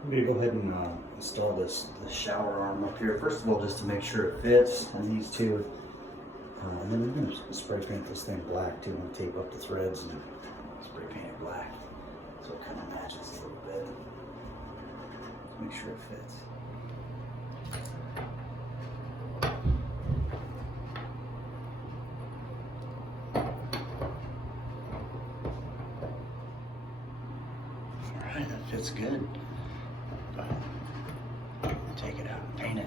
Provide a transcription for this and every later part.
I'm going to go ahead and install this shower arm up here. First of all, just to make sure it fits on these two. And then we're going to spray paint this thing black too. I'm going to tape up the threads and spray paint it black so it kind of matches a little bit. Make sure it fits. Alright, that fits good. Take it out and paint it.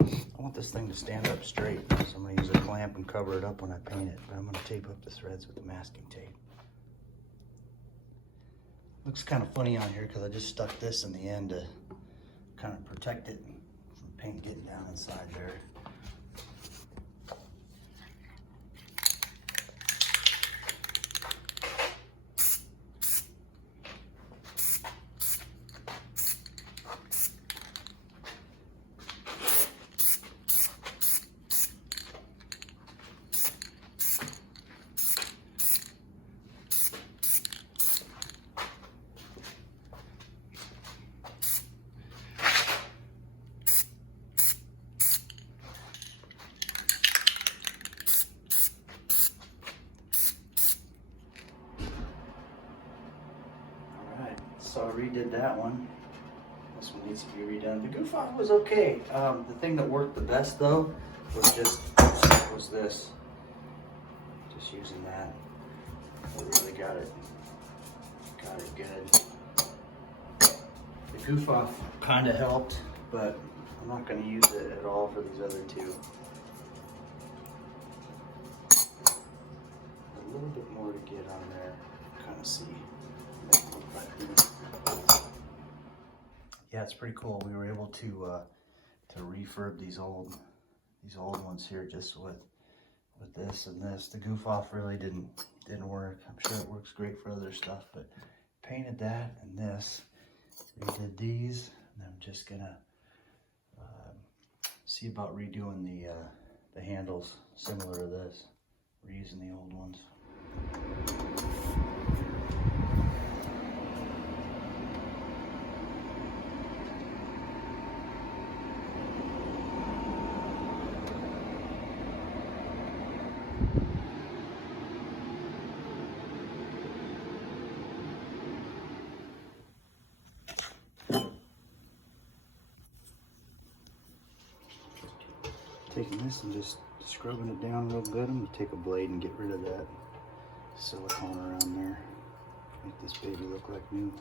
I want this thing to stand up straight, so I'm going to use a clamp and cover it up when I paint it, but I'm going to tape up the threads with the masking tape. Looks kind of funny on here because I just stuck this in the end to kind of protect it from paint getting down inside there. So I redid that one. This one needs to be redone. The goof off was okay. The thing that worked the best though was this. Just using that. I really got it good. The goof off kind of helped, but I'm not going to use it at all for these other two. A little bit more to get on there. Kind of see. Yeah, it's pretty cool. We were able to refurb these old ones here just with this and this. The goof off really didn't work. I'm sure it works great for other stuff, but painted that and this. Redid these, and I'm just gonna see about redoing the handles similar to this. Reusing the old ones. Taking this and just scrubbing it down real good. I'm gonna take a blade and get rid of that silicone around there. Make this baby look like new.